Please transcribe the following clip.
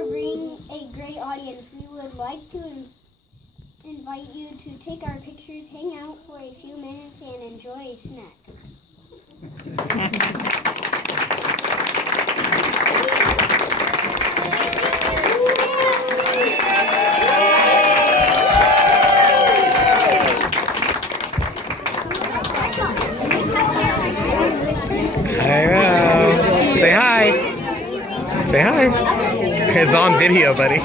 for bringing a great audience. We would like to invite you to take our pictures, hang out for a few minutes, and enjoy a snack. Hello. Say hi. Say hi. It's on video, buddy.